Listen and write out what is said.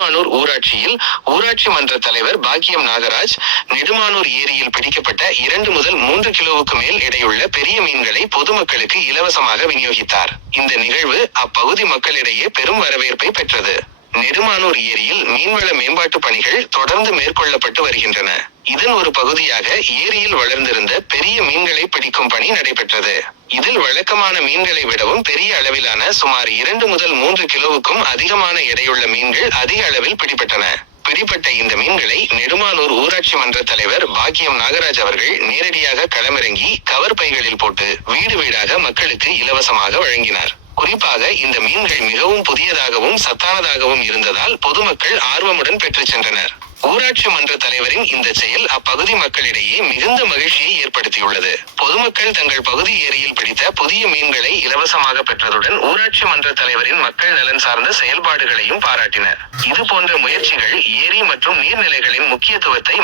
நெடுமானூர் ஊராட்சியில் ஊராட்சி மன்ற தலைவர் பாக்கியம் நாகராஜ் நெடுமானூர் ஏரியில் பிடிக்கப்பட்ட 2 முதல் 3 கிலோவுக்கு மேல் எடையுள்ள பெரிய மீன்களை பொதுமக்களுக்கு இலவசமாக விநியோகித்தார். இந்த நிகழ்வு அப்பகுதி மக்களிடையே பெரும் வரவேற்பை பெற்றது. நெடுமானூர் ஏரியில் மீன்வள மேம்பாட்டு பணிகள் தொடர்ந்து மேற்கொள்ளப்பட்டு வருகின்றன. இதன் ஒரு பகுதியாக ஏரியில் வளர்ந்திருந்த பெரிய மீன்களை பிடிக்கும் பணி நடைபெற்றது. இதில் வழக்கமான மீன்களை விடவும் பெரிய அளவிலான சுமார் 2 முதல் 3 கிலோவுக்கும் அதிகமான எடையுள்ள மீன்கள் அதிக அளவில் பிடிபட்டன. பிடிப்பட்ட இந்த மீன்களை நெடுமானூர் ஊராட்சி மன்ற தலைவர் பாக்கியம் நாகராஜ் அவர்கள் நேரடியாக களமிறங்கி கவர் பைகளில் போட்டு வீடு வீடாக மக்களுக்கு இலவசமாக வழங்கினார். குறிப்பாக இந்த மீன்கள் மிகவும் புதியதாகவும் சத்தானதாகவும் இருந்ததால் பொதுமக்கள் ஆர்வமுடன் பெற்றுச் சென்றனர். ஊராட்சி மன்ற தலைவரின் இந்த செயல் அப்பகுதி மக்களிடையே மிகுந்த மகிழ்ச்சியை ஏற்படுத்தியுள்ளது. பொதுமக்கள் தங்கள் பகுதி ஏரியில் பிடித்த புதிய மீன்களை இலவசமாக பெற்றதுடன் ஊராட்சி மன்ற தலைவரின் மக்கள் நலன் சார்ந்த செயல்பாடுகளையும் பாராட்டினர். இது போன்ற முயற்சிகள் ஏரி மற்றும் நீர்நிலைகளின் முக்கியத்துவத்தை